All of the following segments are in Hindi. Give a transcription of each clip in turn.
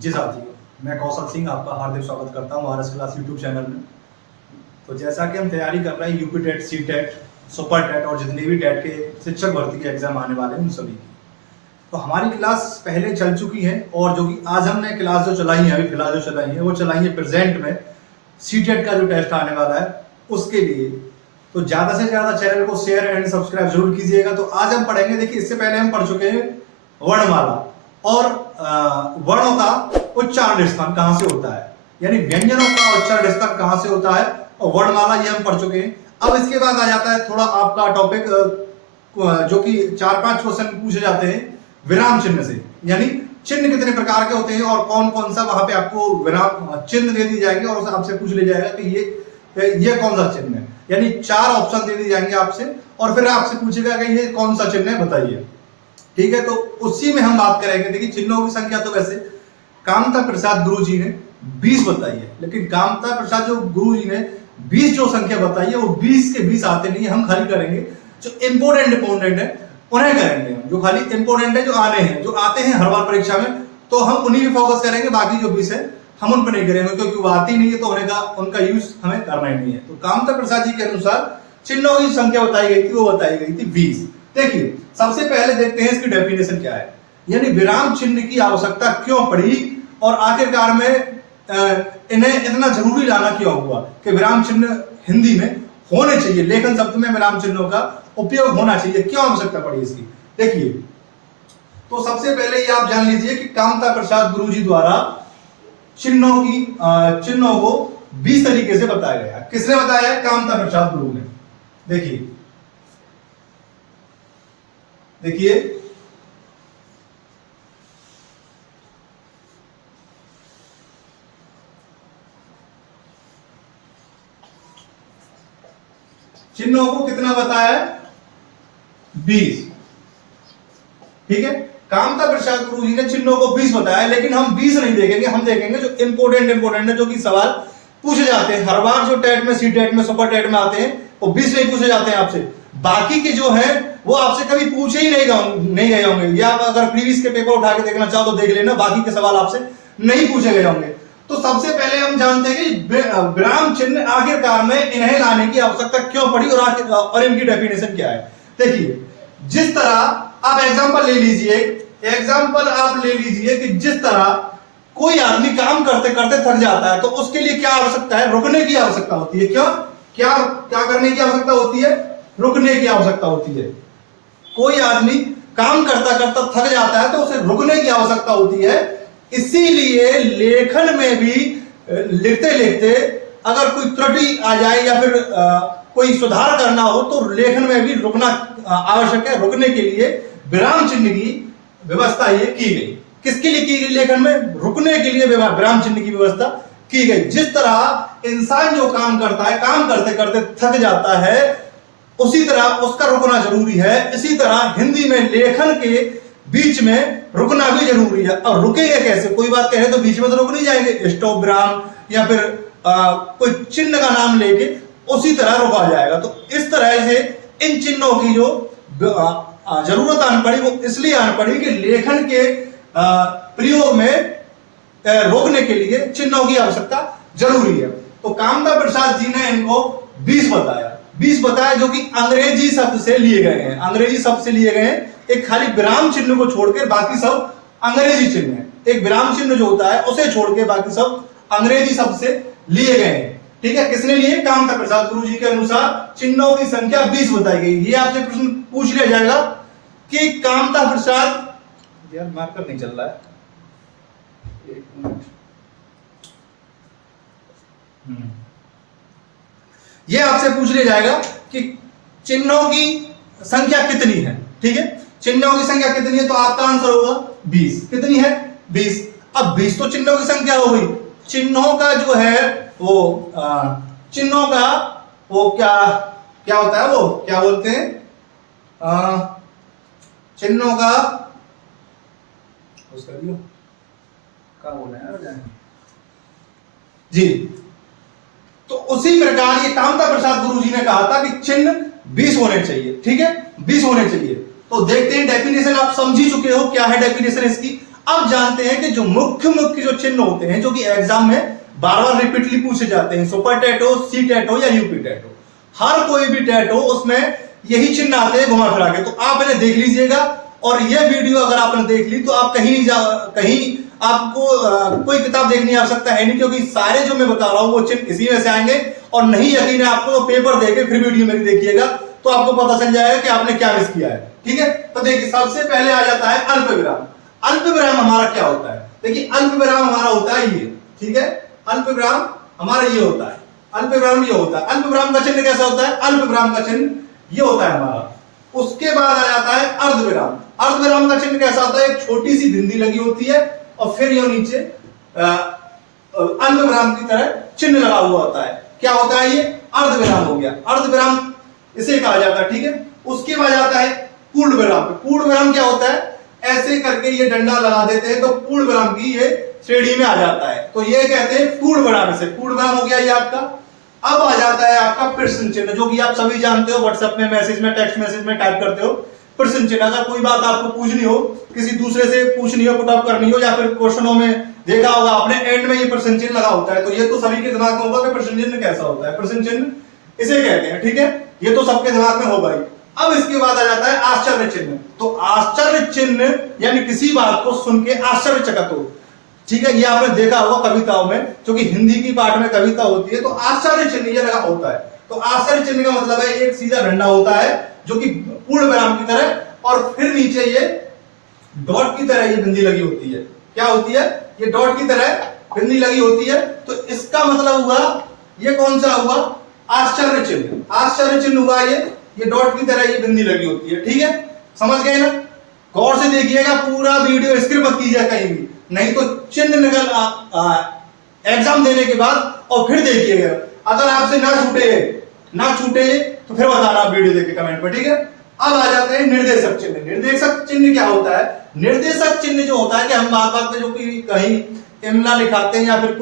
जी साथियों, मैं कौशल सिंह आपका हार्दिक स्वागत करता हूँ आरएस क्लास यूट्यूब चैनल में। तो जैसा कि हम तैयारी कर रहे हैं UP TET, C TET, super TET और जितने भी टेट के शिक्षक भर्ती के एग्जाम आने वाले हैं उन सभी की, तो हमारी क्लास पहले चल चुकी है। और जो कि आज हमने क्लास जो चलाई है, अभी फिलहाल जो चलाई है वो चलाई है प्रेजेंट में सी टेट का जो टेस्ट आने वाला है उसके लिए। तो ज्यादा से ज्यादा चैनल को शेयर एंड सब्सक्राइब जरूर कीजिएगा। तो आज हम पढ़ेंगे, देखिए इससे पहले हम पढ़ चुके हैं वर्णमाला और वर्णों का उच्चारण स्थान कहां से होता है, यानी व्यंजनों का उच्चारण स्थान कहां से होता है, और वर्णमाला ये हम पढ़ चुके हैं। अब इसके बाद आ जाता है थोड़ा आपका टॉपिक जो कि 4-5 क्वेश्चन पूछे जाते हैं विराम चिन्ह से, यानी चिन्ह कितने प्रकार के होते हैं और कौन कौन सा वहां पे आपको विराम चिन्ह दे दी जाएंगे और आपसे पूछ लिया जाएगा कि ये कौन सा चिन्ह है। यानी 4 ऑप्शन दे दिए जाएंगे आपसे और फिर आपसे पूछेगा कि ये कौन सा चिन्ह है बताइए। ठीक है, तो उसी में हम बात करेंगे। देखिए चिन्हों की संख्या तो वैसे कामता प्रसाद गुरु जी ने 20 बताई है, लेकिन कामता प्रसाद जो गुरु जी ने 20 जो संख्या बताई है वो 20 के 20 आते नहीं है। हम खाली करेंगे जो इंपोर्टेंट है उन्हें करेंगे, जो खाली इंपोर्टेंट है, जो आने हैं, जो आते हैं हर बार परीक्षा में, तो हम उन्हीं पे फोकस करेंगे। बाकी जो 20 है हम उन पर नहीं करेंगे क्योंकि वो आती नहीं है, तो उनका यूज हमें करना ही नहीं है। तो कामता प्रसाद जी के अनुसार चिन्हों की संख्या बताई गई थी, वो बताई गई थी 20। देखिए सबसे पहले देखते हैं इसकी डेफिनेशन क्या है, यानी विराम चिन्ह की आवश्यकता क्यों पड़ी और आखिरकार में इन्हें इतना जरूरी लाना क्यों हुआ कि विराम चिन्ह हिंदी में होने चाहिए, लेखन शब्द में विराम चिन्हों का उपयोग होना चाहिए, क्यों आवश्यकता पड़ी इसकी। देखिए तो सबसे पहले ये आप जान लीजिए कि कामता प्रसाद गुरु जी द्वारा चिन्हों को 20 तरीके से बताया गया। किसने बताया है? कामता प्रसाद गुरु ने। देखिए चिन्हों को कितना बताया है? 20। ठीक है, कामता प्रसाद गुरु जी ने चिन्हों को 20 बताया, लेकिन हम 20 नहीं देखेंगे, हम देखेंगे जो इंपोर्टेंट है, जो कि सवाल पूछे जाते हैं हर बार, जो टेट में, सी टेट में, सुपर टेट में आते हैं, वो 20 नहीं पूछे जाते हैं आपसे। बाकी के जो है वो आपसे कभी पूछे ही नहीं गए होंगे, या आप अगर प्रीवियस के पेपर उठा के देखना चाहो तो देख लेना, बाकी के सवाल आपसे नहीं पूछे गए होंगे। तो सबसे पहले हम जानते हैं कि विराम चिन्ह आखिरकार में इन्हें लाने की आवश्यकता क्यों पड़ी और इनकी डेफिनेशन क्या है। देखिए जिस तरह आप एग्जांपल ले लीजिए कि जिस तरह कोई आदमी काम करते करते थक जाता है तो उसके लिए क्या आवश्यकता है? रुकने की आवश्यकता होती है। क्यों? क्या करने की आवश्यकता होती है? रुकने की आवश्यकता होती है। कोई आदमी काम करता करता थक जाता है तो उसे रुकने की आवश्यकता होती है। इसीलिए लेखन में भी लिखते लिखते अगर कोई त्रुटि आ जाए या फिर कोई सुधार करना हो तो लेखन में भी रुकना आवश्यक है। रुकने के लिए विराम चिन्ह की व्यवस्था ये की गई। किसके लिए की गई? लेखन में रुकने के लिए विराम चिन्ह की व्यवस्था की गई। जिस तरह इंसान जो काम करता है, काम करते करते थक जाता है, उसी तरह उसका रुकना जरूरी है। इसी तरह हिंदी में लेखन के बीच में रुकना भी जरूरी है। और रुकेंगे कैसे? कोई बात कहे तो बीच में तो रुक नहीं जाएंगे, स्टॉप विराम या फिर कोई चिन्ह का नाम लेके उसी तरह रुका जाएगा। तो इस तरह से इन चिन्हों की जो जरूरत आन पड़ी वो इसलिए आन पड़ी कि लेखन के प्रयोग में रोकने के लिए चिन्हों की आवश्यकता जरूरी है। तो कामता प्रसाद जी ने इनको 20 बताया जो कि अंग्रेजी शब्द से लिए गए हैं। एक खाली विराम चिन्ह को छोड़कर बाकी सब अंग्रेजी चिन्ह है। एक विराम चिन्ह जो होता है उसे छोड़ के बाकी सब अंग्रेजी शब्द से लिए गए हैं। ठीक है, किसने लिए? कामता प्रसाद गुरु जी के अनुसार चिन्हों की संख्या 20 बताई गई। ये आपसे प्रश्न पूछ लिया जाएगा कि कामता प्रसाद, यार मार्कर नहीं चल रहा है, एक मिनट, ये आपसे पूछ लिया जाएगा कि चिन्हों की संख्या कितनी है। ठीक है, चिन्हों की संख्या कितनी है तो आपका आंसर होगा 20। कितनी है? 20। अब 20 तो चिन्हों की संख्या हो गई। चिन्हों का जो है वो चिन्हों का वो क्या होता है, वो क्या बोलते हैं, चिन्हों का क्या बोल रहे हैं जी। तो उसी प्रकार ये कामता प्रसाद गुरु जी ने कहा था कि चिन्ह 20 होने चाहिए। ठीक है, 20 होने चाहिए। तो देखते हैं डेफिनेशन, आप समझ ही चुके हो क्या है डेफिनेशन इसकी। अब जानते हैं कि जो मुख्य मुख्य जो चिन्ह होते हैं जो कि एग्जाम में बार बार रिपीटली पूछे जाते हैं, सुपर टेट हो, सी टेट हो या यूपी टेट हो, हर कोई भी टेट हो उसमें यही चिन्ह आते हैं घुमा फिरा के। तो आप इन्हें देख लीजिएगा, और ये वीडियो अगर आपने देख ली तो आप कहीं आपको कोई किताब देखने की आवश्यकता है नहीं, क्योंकि सारे जो मैं बता रहा हूं वो चिन्ह इसी में से आएंगे। और नहीं यकीन है आपको तो पेपर देके फिर वीडियो मेरी देखिएगा तो आपको पता चल जाएगा कि आपने क्या मिस किया है। ठीक है, तो देखिए सबसे पहले आ जाता है अल्प विराम। अल्प विराम हमारा क्या होता है? देखिए अल्प विराम हमारा होता है ये, ठीक है, अल्प विराम हमारा ये होता है, अल्प विराम ये होता है। अल्प विराम का चिन्ह कैसा होता है? अल्प विराम का चिन्ह ये होता है हमारा। उसके बाद आ जाता है अर्ध विराम। अर्ध विराम का चिन्ह कैसा होता है? एक छोटी सी बिंदी लगी होती है और फिर ये नीचे अल्प विराम की तरह चिन्ह लगा हुआ होता है। क्या होता है ये? अर्ध विराम हो गया, अर्ध विराम इसे कहा जाता है। ठीक है, उसके बाद आता है पूर्ण विराम। पूर्ण विराम क्या होता है? ऐसे करके ये डंडा लगा देते हैं तो पूर्ण विराम की ये श्रेणी में आ जाता है, तो ये कहते हैं पूर्ण विराम। से पूर्ण विराम हो गया ये आपका। अब आ जाता है आपका प्रश्न चिन्ह, जो कि आप सभी जानते हो, व्हाट्सएप में मैसेज में टेक्स्ट मैसेज में टाइप करते हो प्रश्न चिन्ह। अगर कोई बात आपको पूछनी हो, किसी दूसरे से पूछनी हो, पुटअप करनी हो, या फिर क्वेश्चनों में देखा होगा आपने एंड में ये प्रश्न चिन्ह लगा होता है, तो ये तो सभी के दिमाग में होगा कि प्रश्न चिन्ह कैसा होता है, प्रश्न चिन्ह इसे कहते हैं। ठीक है, ये तो सबके दिमाग में होगा ही। अब इसके बाद आ जाता है आश्चर्य चिन्ह। तो आश्चर्य चिन्ह यानी किसी बात को सुन के आश्चर्यचकित हो। ठीक है, ये आपने देखा होगा कविताओं में, क्योंकि हिंदी की पाठ में कविता होती है तो आश्चर्य चिन्ह ये लगा होता है। तो आश्चर्य चिन्ह का मतलब है एक सीधा डंडा होता है जो कि पूर्ण विराम की तरह, और फिर नीचे ये डॉट की तरह ये बिंदी लगी होती है। क्या होती है? ये डॉट की तरह बिंदी लगी होती है। तो इसका मतलब हुआ ये कौन सा हुआ? आश्चर्य चिन्ह। आश्चर्य चिन्ह हुआ ये डॉट की तरह ये बिंदी लगी होती है। ठीक है, समझ गए ना? गौर से देखिएगा, पूरा वीडियो स्किप मत कीजिएगा कहीं भी, नहीं तो चिन्ह निकल एग्जाम देने के बाद और फिर देखिएगा। अगर आपसे ना छूटे तो फिर बताना वीडियो देख के कमेंट पर। ठीक है, अब आ जाते हैं निर्देशक चिन्ह। निर्देशक चिन्ह क्या होता है? निर्देशक चिन्ह जो होता है कि हम बात में जो कि कहीं इमला लिखाते हैं या फिर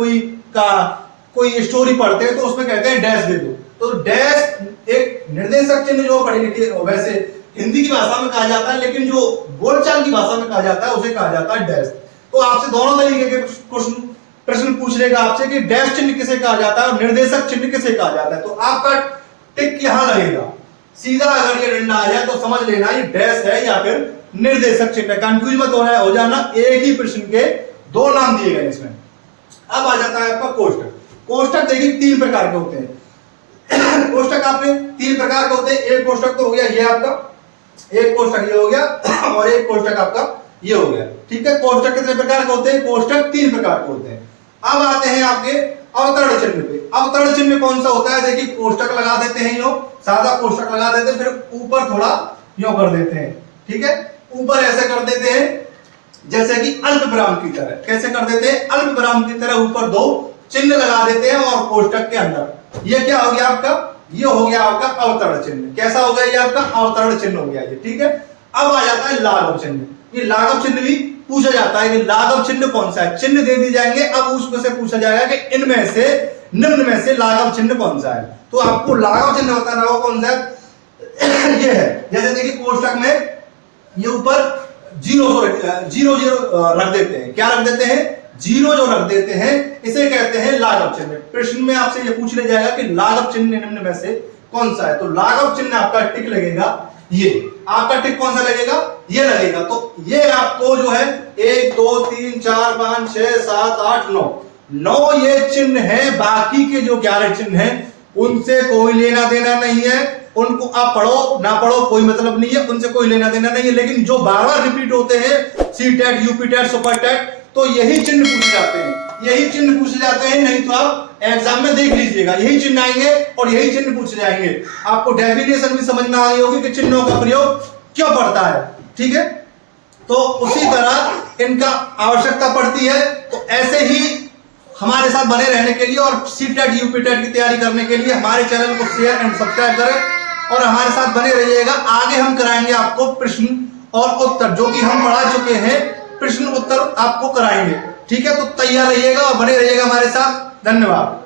कोई स्टोरी पढ़ते हैं तो उसमें कहते हैं डैश दे दो, तो डैश एक निर्देशक चिन्ह जो पढ़े लिखे वैसे हिंदी की भाषा में कहा जाता है, लेकिन जो बोलचाल की भाषा में कहा जाता है उसे कहा जाता है डैश। तो आपसे दोनों तरीके के प्रश्न पूछ लेगा आपसे कि डैश चिन्ह किसे कहा जाता है और निर्देशक चिन्ह किसे कहा जाता है। तो आपका टिक यहां लगेगा सीधा। अगर ये डंडा आ जाए तो समझ लेना ये डैश है या फिर निर्देशक चिन्ह। कंफ्यूज मत हो जाना, एक ही प्रश्न के दो नाम दिए गए इसमें। अब आ जाता है आपका कोष्टक। कोष्टक देखिए तीन प्रकार के होते हैं। कोष्टक आपने तीन प्रकार के होते हैं। एक कोष्टक तो हो गया ये आपका, एक कोष्टक ये हो गया, और एक कोष्टक आपका ये हो गया। ठीक है, कोष्टक कितने प्रकार के होते हैं? कोष्टक तीन प्रकार के होते हैं। अब आते हैं आपके अवतरण चिन्ह पे। अवतरण चिन्ह कौन सा होता है? देखिए कोष्टक लगा देते हैं, यो सादा कोष्टक लगा देते हैं, फिर ऊपर थोड़ा यो कर देते हैं। ठीक है, ऊपर ऐसे कर देते हैं जैसे कि अल्प विराम की तरह। कैसे कर देते हैं? अल्प विराम की तरह ऊपर दो चिन्ह लगा देते हैं और कोष्टक के अंदर। ये क्या हो गया आपका? ये हो गया आपका अवतरण चिन्ह। कैसा हो गया ये आपका? अवतरण चिन्ह हो गया ये। ठीक है, अब आ जाता है लाघव चिन्ह। ये लाघव चिन्ह भी पूछा जाता है कि लाघव चिन्ह कौन सा है। चिन्ह दे दी जाएंगे, अब उसमें से पूछा जाएगा कि इनमें से निम्न में से लाघव चिन्ह कौन सा है। तो आपको लाघव चिन्ह बताना होगा कौन सा है। ये है, जैसे देखिए कोष्टक में ये ऊपर जीरो रख देते हैं। क्या रख देते हैं? जीरो जो रख देते हैं, इसे कहते हैं लाघव चिन्ह। प्रश्न में आपसे ये पूछ ले जाएगा कि लाघव चिन्ह निम्न में से कौन सा है। तो लाघव चिन्ह आपका टिक लगेगा, ये आपका टिक कौन सा लगेगा? ये लगेगा। तो ये आपको जो है 1 2 3 4 5 6 7 8 9 ये चिन्ह है। बाकी के जो 11 चिन्ह हैं उनसे कोई लेना देना नहीं है। उनको आप पढ़ो ना पढ़ो कोई मतलब नहीं है, उनसे कोई लेना देना नहीं है। लेकिन जो बार बार रिपीट होते हैं C TET, UP TET, super TET, तो यही चिन्ह पूछे जाते हैं, यही चिन्ह पूछे जाते हैं। नहीं तो आप एग्जाम में देख लीजिएगा, यही चिन्ह आएंगे और यही चिन्ह पूछे जाएंगे। आपको डेफिनेशन भी समझ में आ गई होगी कि चिन्हों का प्रयोग क्यों पड़ता है। ठीक है, तो उसी तरह इनका आवश्यकता पड़ती है। तो ऐसे ही हमारे साथ बने रहने के लिए और सी टेट, यूपी टेट की तैयारी करने के लिए हमारे चैनल को शेयर एंड सब्सक्राइब करें और हमारे साथ बने रहिएगा। आगे हम कराएंगे आपको प्रश्न और उत्तर, जो कि हम पढ़ा चुके हैं, प्रश्न उत्तर आपको कराएंगे। ठीक है, तो तैयार रहिएगा और बने रहिएगा हमारे साथ। धन्यवाद।